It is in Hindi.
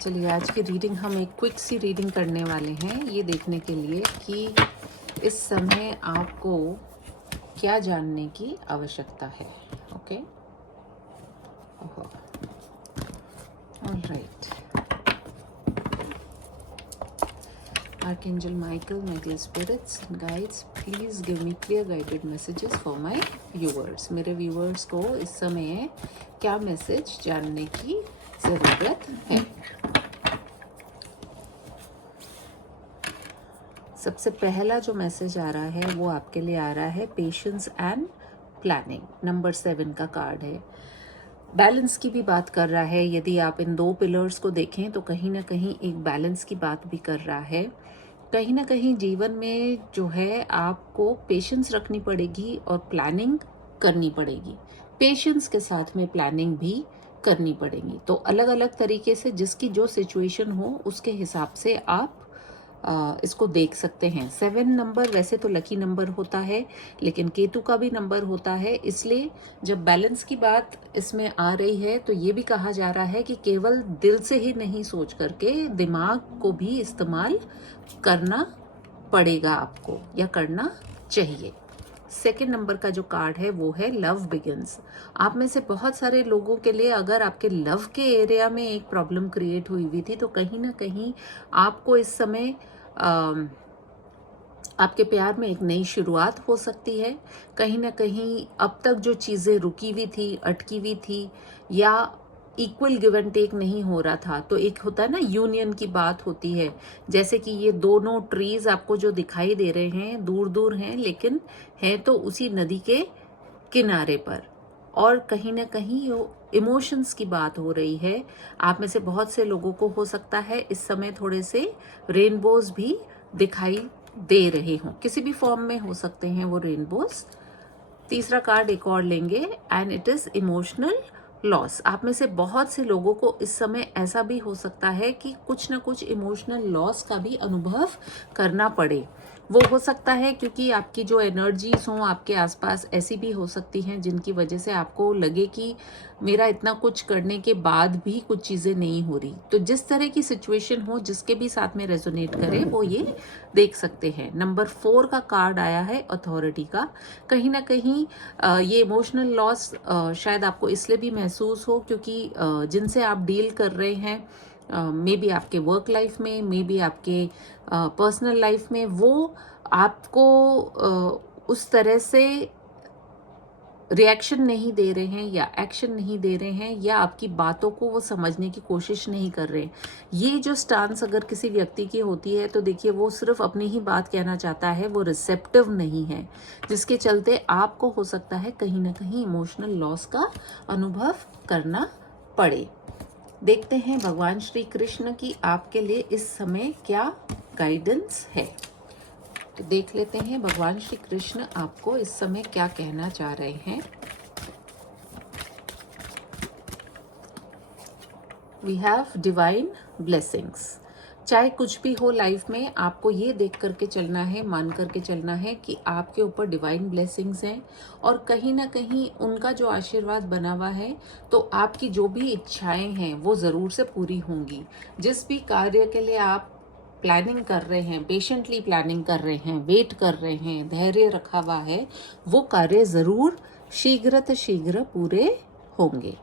चलिए आज की रीडिंग हम एक क्विक सी रीडिंग करने वाले हैं, ये देखने के लिए कि इस समय आपको क्या जानने की आवश्यकता है। Okay, alright. Archangel Michael, my dear spirits and guides, please give me clear guided messages for my viewers. मेरे viewers को इस समय क्या मैसेज जानने की ज़रूरत है। सबसे पहला जो मैसेज आ रहा है वो आपके लिए आ रहा है पेशेंस एंड प्लानिंग। नंबर 7 का कार्ड है। बैलेंस की भी बात कर रहा है। यदि आप इन दो पिलर्स को देखें तो कहीं ना कहीं एक बैलेंस की बात भी कर रहा है। कहीं ना कहीं जीवन में जो है आपको पेशेंस रखनी पड़ेगी और प्लानिंग करनी पड़ेगी। पेशेंस के साथ में प्लानिंग भी करनी पड़ेगी। तो अलग अलग तरीके से जिसकी जो सिचुएशन हो उसके हिसाब से आप इसको देख सकते हैं। 7 नंबर वैसे तो लकी नंबर होता है, लेकिन केतु का भी नंबर होता है। इसलिए जब बैलेंस की बात इसमें आ रही है तो ये भी कहा जा रहा है कि केवल दिल से ही नहीं सोच करके दिमाग को भी इस्तेमाल करना पड़ेगा आपको, या करना चाहिए। सेकेंड नंबर का जो कार्ड है वो है लव बिगिंस। आप में से बहुत सारे लोगों के लिए अगर आपके लव के एरिया में एक प्रॉब्लम क्रिएट हुई हुई थी तो कहीं ना कहीं आपको इस समय आपके प्यार में एक नई शुरुआत हो सकती है। कहीं ना कहीं अब तक जो चीज़ें रुकी हुई थी, अटकी हुई थी, या इक्वल गिव एंड टेक नहीं हो रहा था, तो एक होता है ना यूनियन की बात होती है। जैसे कि ये दोनों ट्रीज आपको जो दिखाई दे रहे हैं दूर दूर हैं, लेकिन हैं तो उसी नदी के किनारे पर। और कहीं ना कहीं इमोशंस की बात हो रही है। आप में से बहुत से लोगों को हो सकता है इस समय थोड़े से रेनबोज भी दिखाई दे रहे हों, किसी भी फॉर्म में हो सकते हैं वो रेनबोज। तीसरा कार्ड एक और लेंगे and it is emotional loss. आप में से बहुत से लोगों को इस समय ऐसा भी हो सकता है कि कुछ ना कुछ इमोशनल लॉस का भी अनुभव करना पड़े। वो हो सकता है क्योंकि आपकी जो एनर्जीज हों आपके आसपास ऐसी भी हो सकती हैं जिनकी वजह से आपको लगे कि मेरा इतना कुछ करने के बाद भी कुछ चीज़ें नहीं हो रही। तो जिस तरह की सिचुएशन हो, जिसके भी साथ में रेजोनेट करे, वो ये देख सकते हैं। नंबर 4 का कार्ड आया है अथॉरिटी का। कहीं ना कहीं ये इमोशनल लॉस शायद आपको इसलिए भी महसूस हो क्योंकि जिनसे आप डील कर रहे हैं, मे बी आपके वर्क लाइफ में, मे बी आपके पर्सनल लाइफ में, वो आपको उस तरह से रिएक्शन नहीं दे रहे हैं या एक्शन नहीं दे रहे हैं, या आपकी बातों को वो समझने की कोशिश नहीं कर रहे हैं। ये जो स्टांस अगर किसी व्यक्ति की होती है तो देखिए वो सिर्फ अपनी ही बात कहना चाहता है, वो रिसेप्टिव नहीं है, जिसके चलते आपको हो सकता है कहीं ना कहीं इमोशनल लॉस का अनुभव करना पड़े। देखते हैं भगवान श्री कृष्ण की आपके लिए इस समय क्या गाइडेंस है। तो देख लेते हैं भगवान श्री कृष्ण आपको इस समय क्या कहना चाह रहे हैं। We have divine blessings. चाहे कुछ भी हो लाइफ में, आपको ये देख करके चलना है, मान करके चलना है कि आपके ऊपर डिवाइन ब्लेसिंग्स हैं और कहीं ना कहीं उनका जो आशीर्वाद बना हुआ है, तो आपकी जो भी इच्छाएं हैं वो ज़रूर से पूरी होंगी। जिस भी कार्य के लिए आप प्लानिंग कर रहे हैं, पेशेंटली प्लानिंग कर रहे हैं, वेट कर रहे हैं, धैर्य रखा हुआ है, वो कार्य ज़रूर शीघ्र पूरे होंगे।